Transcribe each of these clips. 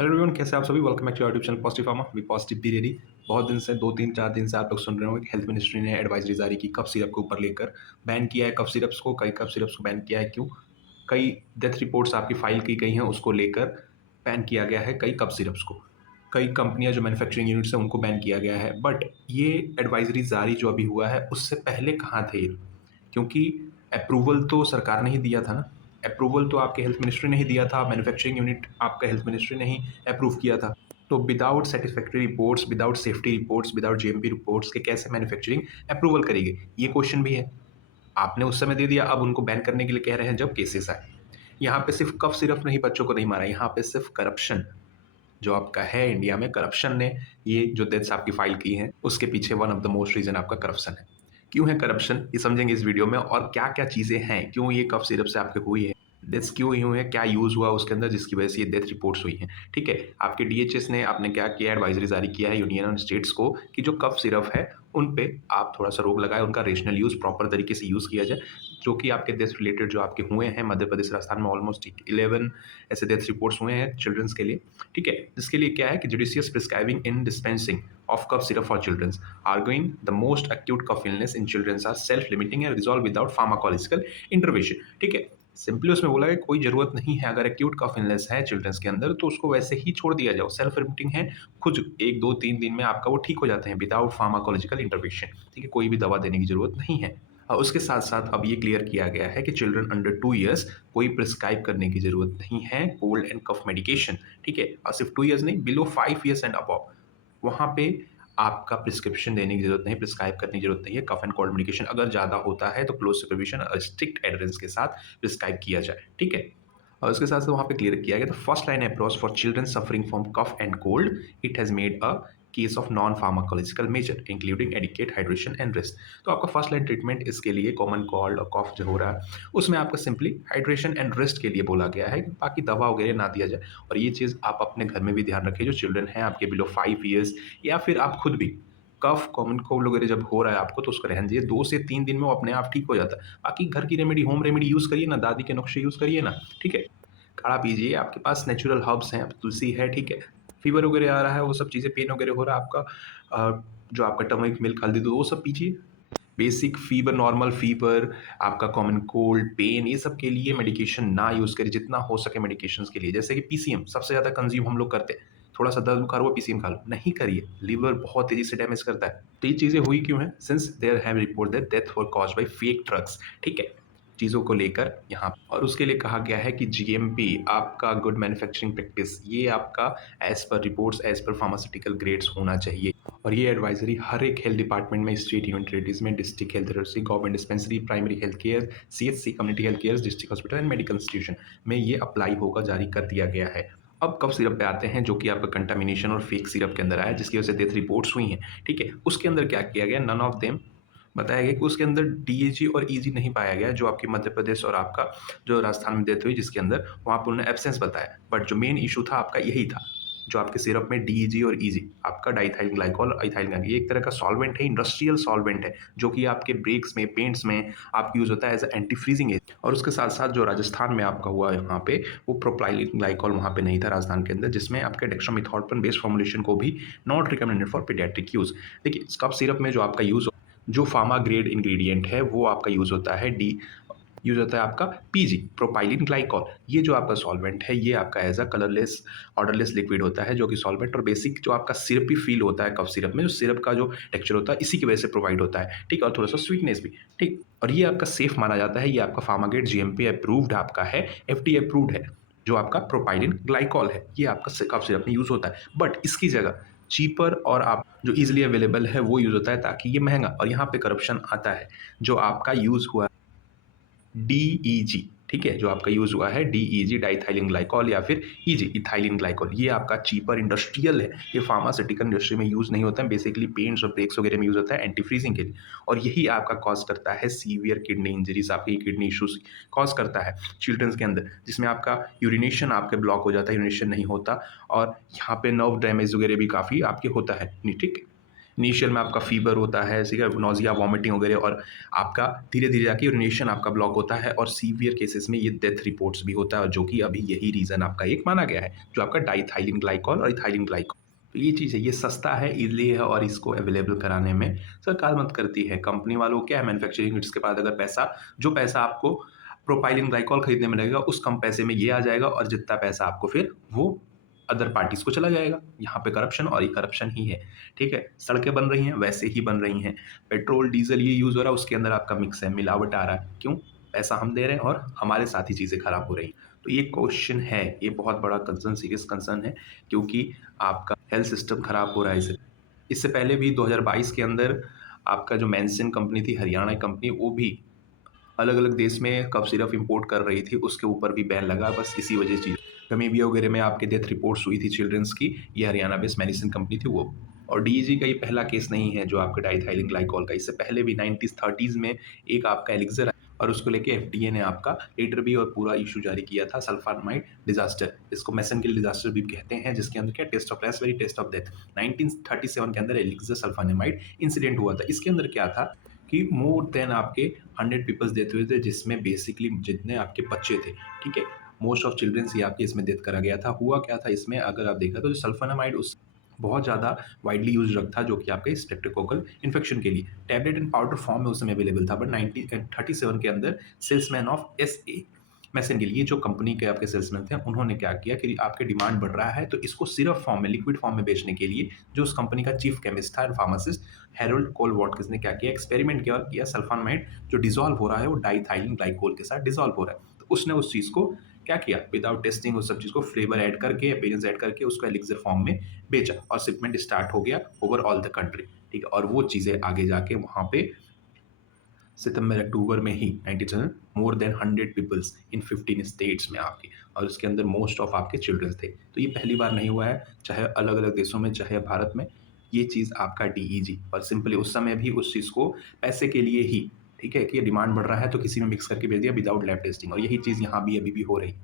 Hello everyone, कैसे आप सभी। Welcome back to YouTube channel positive pharma we positive be ready. बहुत दिन से 2 3 4 दिन से आप लोग सुन रहे होंगे कि हेल्थ मिनिस्ट्री ने एडवाइजरी जारी की कफ सिरप के ऊपर लेकर बैन किया है। कफ सिरप्स को, कई कफ सिरप्स को बैन किया है। क्यों? कई डेथ रिपोर्ट्स आपकी फाइल की गई हैं, उसको लेकर बैन किया गया है कई कफ सिरप्स को। कई कंपनियां जो मैन्युफैक्चरिंग यूनिट्स हैं उनको बैन किया गया है। बट ये एडवाइजरी जारी जो अभी हुआ है उससे पहले कहाँ थे ये? क्योंकि अप्रूवल तो सरकार ने ही दिया था ना। अप्रूवल तो आपके हेल्थ मिनिस्ट्री ने ही दिया था, मैन्युफैक्चरिंग यूनिट आपका हेल्थ मिनिस्ट्री ने ही अप्रूव किया था। तो without satisfactory reports, without safety reports, without GMP reports के कैसे मैन्युफैक्चरिंग अप्रूवल करेगी? ये क्वेश्चन भी है। आपने उस समय दे दिया, अब उनको बैन करने के लिए कह रहे हैं जब केसेस आए। यहाँ पे सिर्फ कफ सिर्फ नहीं, बच्चों को नहीं मारा, यहाँ पे सिर्फ करप्शन जो आपका है इंडिया में, करप्शन ने ये जो डेथ्स आपकी फाइल की हैं उसके पीछे one of the most reason आपका करप्शन है। क्यों है करप्शन, ये समझेंगे इस वीडियो में, और क्या क्या चीज़ें हैं, क्यों ये कफ सिरप से आपके हुई है, डेथ्स क्यों हुई है, क्या यूज़ हुआ उसके अंदर जिसकी वजह से ये डेथ रिपोर्ट्स हुई हैं। ठीक है, आपके डीएचएस ने आपने क्या किया, एडवाइजरी जारी किया है यूनियन और स्टेट्स को कि जो कफ सिरप है उन पे आप थोड़ा सा रोक लगाए, उनका रेशनल यूज़ प्रॉपर तरीके से यूज़ किया जाए। जो कि आपके डेथ रिलेटेड जो आपके हुए हैं मध्य प्रदेश राजस्थान में ऑलमोस्ट 11 ऐसे डेथ रिपोर्ट्स हुए हैं चिल्ड्रंस के लिए। ठीक है, जिसके लिए क्या है कि judicious prescribing in dispensing of cough syrup for children, arguing the most acute cough illness in children are self-limiting and resolve without pharmacological intervention। ठीक है, सिंपली उसमें बोला कि कोई ज़रूरत नहीं है, अगर एक्यूट कफ इलनेस है चिल्ड्रंस के अंदर तो उसको वैसे ही छोड़ दिया जाओ, सेल्फ लिमिटिंग है, खुद 1 2 3 दिन में आपका वो ठीक हो जाते हैं विदाउट फार्माकोलॉजिकल इंटरवेंशन। ठीक है, कोई भी दवा देने की जरूरत नहीं है। और उसके साथ साथ अब ये क्लियर किया गया है कि चिल्ड्रन अंडर 2 ईयर्स कोई प्रिस्क्राइब करने की जरूरत नहीं है कोल्ड एंड कफ मेडिकेशन। ठीक है, और सिर्फ 2 ईयर्स नहीं, बिलो 5 ईयर्स एंड अबव वहाँ पे आपका प्रिस्क्रिप्शन देने की जरूरत नहीं, प्रिस्क्राइब करने की जरूरत नहीं है। कफ एंड कोल्ड मेडिकेशन अगर ज़्यादा होता है तो क्लोज सुपरविजन और स्ट्रिक्ट एडरेंस के साथ प्रिस्क्राइब किया जाए। ठीक है, और उसके साथ साथ वहाँ पे क्लियर किया गया, the first line approach for children suffering from cough and cold, it has made a case of non pharmacological measure including adequate hydration and rest. तो आपका फर्स्ट लाइन ट्रीटमेंट इसके लिए कॉमन कोल्ड और कफ जो हो रहा है उसमें आपका सिंपली हाइड्रेशन एंड रेस्ट के लिए बोला गया है, बाकी दवा वगैरह ना दिया जाए। और ये चीज़ आप अपने घर में भी ध्यान रखिए, जो चिल्ड्रन हैं आपके बिलो 5 ईयर्स, या फिर आप खुद भी कफ कॉमन कोल्ड वगैरह जब हो रहा है आपको तो उसको रहने दीजिए, 2 से 3 दिन में वो अपने आप ठीक हो जाता है। बाकी घर की रेमेडी, होम रेमेडी यूज़ करिए ना, दादी के नुस्खे यूज़ करिए ना। ठीक है, काढ़ा पीजिए, आपके पास नेचुरल हर्ब्स हैं, तुलसी है। ठीक है, फीवर वगैरह आ रहा है, वो सब चीज़ें, पेन वगैरह हो रहा है आपका, जो आपका टर्मरिक मिल्क, हल्दी दूध, वो सब पीजिए। बेसिक फीवर, नॉर्मल फीवर, आपका कॉमन कोल्ड, पेन, ये सब के लिए मेडिकेशन ना यूज़ करिए, जितना हो सके मेडिकेशंस के लिए। जैसे कि पीसीएम सबसे ज़्यादा कंज्यूम हम लोग करते हैं, थोड़ा सा दर्द बुखार हुआ पीसीएम खा लो, नहीं करिए, लीवर बहुत तेज़ी से डैमेज करता है। तो ये चीज़ें हुई क्यों हैं? Since there have report that death were caused by fake drugs. ठीक है, चीज़ों को लेकर यहाँ, और उसके लिए कहा गया है कि जीएमपी आपका गुड मैन्युफैक्चरिंग प्रैक्टिस, ये आपका एज पर रिपोर्ट्स, एज पर फार्मास्यूटिकल ग्रेड्स होना चाहिए। और ये एडवाइजरी हर एक हेल्थ डिपार्टमेंट में, स्टेट यूनिवर्सिटीज़ में, district health university, government dispensary, primary health care, CHC community health care, district hospital and medical institution में ये अप्लाई होगा, जारी कर दिया गया है। अब कफ सिरप पे आते हैं, जो कि आपका कंटामिनेशन और फेक सिरप के अंदर आया, जिसकी वजह से डेथ रिपोर्ट्स हुई हैं। ठीक है, उसके अंदर क्या किया गया, नन ऑफ देम बताया गया कि उसके अंदर डीएजी और ईजी नहीं पाया गया, जो आपकी मध्य प्रदेश और आपका जो राजस्थान में डेथ हुई जिसके अंदर, वहाँ पर उन्होंने एब्सेंस बताया। बट जो मेन इशू था आपका यही था, जो आपके सिरप में डीईजी और ईजी, आपका डाइथाइल ग्लाइकॉल और इथाइल ग्लाइकॉल, ये एक तरह का सॉल्वेंट है, इंडस्ट्रियल सॉल्वेंट है, जो कि आपके ब्रेक्स में, पेंट्स में आपका यूज़ होता है एज एंटी फ्रीजिंग एजेंट। और उसके साथ साथ जो राजस्थान में आपका हुआ है, वहाँ पे वो प्रोपाइलिन ग्लाइकॉल वहाँ पे नहीं था राजस्थान के अंदर, जिसमें आपके डेक्सामेथासोन बेस्ड फॉर्मुलेशन को भी not recommended for paediatric use. देखिए, कफ सिरप में जो आपका यूज़, जो फार्मा ग्रेड इंग्रेडिएंट है वो आपका यूज़ होता है यूज़ होता है आपका पीजी, प्रोपाइलिन ग्लाइकॉल। ये जो आपका सॉल्वेंट है, ये आपका as a colourless, odourless liquid होता है, जो कि सॉल्वेंट और बेसिक जो आपका सिरपी फील होता है कफ सिरप में, जो सिरप का जो टेक्सचर होता है इसी की वजह से प्रोवाइड होता है। ठीक, और थोड़ा सा स्वीटनेस भी। ठीक, और ये आपका सेफ माना जाता है, ये आपका फार्मागेट जीएमपी अप्रूव्ड आपका है, एफडीए अप्रूव्ड है, जो आपका प्रोपाइलिन ग्लाइकॉल है, ये आपका कफ सिरप में यूज़ होता है। बट इसकी जगह चीपर और आप जो ईजिली अवेलेबल है वो यूज़ होता है, ताकि ये महंगा, और यहाँ पे करप्शन आता है। जो आपका यूज़ हुआ डीईजी, ठीक है, जो आपका यूज़ हुआ है डीईजी, डाइथाइलिन ग्लाइकॉल, या फिर ईजी, इथाइलिन ग्लाइकॉल, ये आपका चीपर इंडस्ट्रियल है, ये फार्मास्यूटिकल इंडस्ट्री में यूज़ नहीं होता है, बेसिकली पेंट्स और ब्रेक्स वगैरह में यूज़ होता है एंटी फ्रीजिंग के लिए। और यही आपका कॉज करता है सीवियर किडनी इंजरीज, आपकी किडनी इशूज कॉज करता है चिल्ड्रंस के अंदर, जिसमें आपका यूरिनेशन आपके ब्लॉक हो जाता है, यूरिनेशन नहीं होता, और यहाँ पे नर्व डैमेज वगैरह भी काफ़ी आपके होता है। ठीक है, इनिशियल में आपका फ़ीवर होता है, ठीक है, नौज़िया, वॉमिटिंग वगैरह, और आपका धीरे-धीरे जाके यूरिनेशन आपका ब्लॉक होता है, और सीवियर केसेस में ये डेथ रिपोर्ट्स भी होता है, और जो कि अभी यही रीज़न आपका एक माना गया है, जो आपका डाइथाइलिन ग्लाइकॉल और इथाइलिन ग्लाइकॉल। तो ये चीज़ है, ये सस्ता है, ईज़िली है, और इसको अवेलेबल कराने में सरकार मदद करती है। कंपनी वालों को क्या है, मैन्युफैक्चरिंग यूनिट्स के पास अगर पैसा, जो पैसा आपको प्रोपाइलिन ग्लाइकॉल खरीदने में लगेगा, उस कम पैसे में ये आ जाएगा, और जितना पैसा आपको फिर वो अदर पार्टीज़ को चला जाएगा। यहाँ पे करप्शन, और ये करप्शन ही है, ठीक है? सड़कें बन रही हैं, वैसे ही बन रही हैं। पेट्रोल, डीज़ल ये यूज़ हो रहा है, उसके अंदर आपका मिक्स है, मिलावट आ रहा है। क्यों? पैसा हम दे रहे हैं और हमारे साथ ही चीज़ें खराब हो रही हैं। तो ये क्वेश्चन है, ये बहुत बड़ा कंसर्न, सीरियस कंसर्न है, क्योंकि आपका हेल्थ सिस्टम खराब हो रहा है इससे। इससे पहले भी 2022 के अंदर आपका जो मैनसन कंपनी थी, हरियाणा की कंपनी, वो भी अलग-अलग देश में कफ सिरप इंपोर्ट कर रही थी, उसके ऊपर भी बैन लगा, बस इसी वजह से। गमीबिया वगैरह में आपके डेथ रिपोर्ट्स हुई थी चिल्ड्रंस की, ये हरियाणा बेस्ड मेडिसिन कंपनी थी वो। और डीईजी का ये पहला केस नहीं है जो आपका डाइथाइलिन ग्लाइकॉल का, इससे पहले भी 90s 30s में एक आपका एलिक्सर आया, और उसको लेके एफडीए ने आपका लेटर भी और पूरा इशू जारी किया था, सल्फामाइड डिजास्टर, इसको मैसेंकिल डिजास्टर भी कहते हैं, जिसके अंदर क्या taste of raspberry, taste of death. 1937 के अंदर एलिक्सर सल्फामाइड इंसिडेंट हुआ था। इसके अंदर क्या था कि मोर देन आपके 100 पीपल्स डेथ हुए थे, जिसमें बेसिकली जितने आपके बच्चे थे, ठीक है, मोस्ट ऑफ चिल्ड्रंस ही आपके इसमें डेथ करा गया था। हुआ क्या था इसमें, अगर आप देखा तो जो सल्फोनामाइड उस बहुत ज़्यादा वाइडली यूज ड्रग था, जो कि आपके स्ट्रेप्टोकोकल इन्फेक्शन के लिए टैबलेट एंड पाउडर फॉर्म में उस समय अवेलेबल था, बट 1937 के अंदर सेल्समैन ऑफ एसए मैसन के लिए, जो कंपनी के आपके सेल्समैन थे, उन्होंने क्या किया कि आपके डिमांड बढ़ रहा है, तो इसको सिरप फॉर्म में, लिक्विड फॉर्म में बेचने के लिए, जो उस कंपनी का चीफ केमिस्ट था and pharmacist Harold Cole Watkins ने क्या किया, एक्सपेरिमेंट किया, और किया सल्फामाइड जो डिजॉल्व हो रहा है वो डाइथाइलिन ग्लाइकोल के साथ डिजॉल्व हो रहा है। तो उसने उस चीज़ को क्या किया, विदाउट टेस्टिंग उस सब चीज़ को फ्लेवर ऐड करके, अपीयरेंस ऐड करके उसको एलिक्सर फॉर्म में बेचा, और शिपमेंट स्टार्ट हो गया ओवर ऑल द कंट्री, ठीक है। और वो चीज़ें आगे जाके वहाँ पे सितंबर अक्टूबर में ही 97 more than 100 peoples in 15 states में आपके, और उसके अंदर मोस्ट ऑफ आपके चिल्ड्रंस थे। तो ये पहली बार नहीं हुआ है, चाहे अलग अलग देशों में, चाहे भारत में, ये चीज़ आपका डीईजी, और सिंपली उस समय भी उस चीज़ को पैसे के लिए ही, ठीक है, कि ये डिमांड बढ़ रहा है तो किसी ने मिक्स करके भेज दिया विदाउट लैब टेस्टिंग, और यही चीज़ यहाँ भी अभी भी हो रही।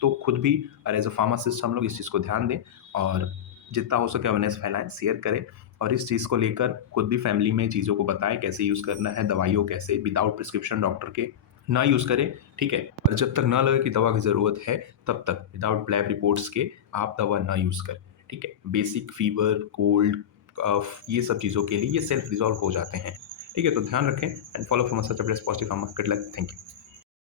तो खुद भी और एज अ फार्मासिस्ट हम लोग इस चीज़ को ध्यान दें, और जितना हो सके अवेयरनेस फैलाएं, शेयर करें, और इस चीज़ को लेकर खुद भी फैमिली में चीज़ों को बताएं कैसे यूज़ करना है, दवाइयों कैसे विदाउट प्रिस्क्रिप्शन डॉक्टर के ना यूज़ करें, ठीक है। और जब तक ना लगे कि दवा की ज़रूरत है, तब तक विदाउट लैब रिपोर्ट्स के आप दवा ना यूज़ करें, ठीक है। बेसिक फीवर, कोल्ड, कफ, ये सब चीज़ों के लिए ये सेल्फ रिजॉल्व हो जाते हैं, ठीक है। तो ध्यान रखें and follow for such updates positive. Good luck, thank you.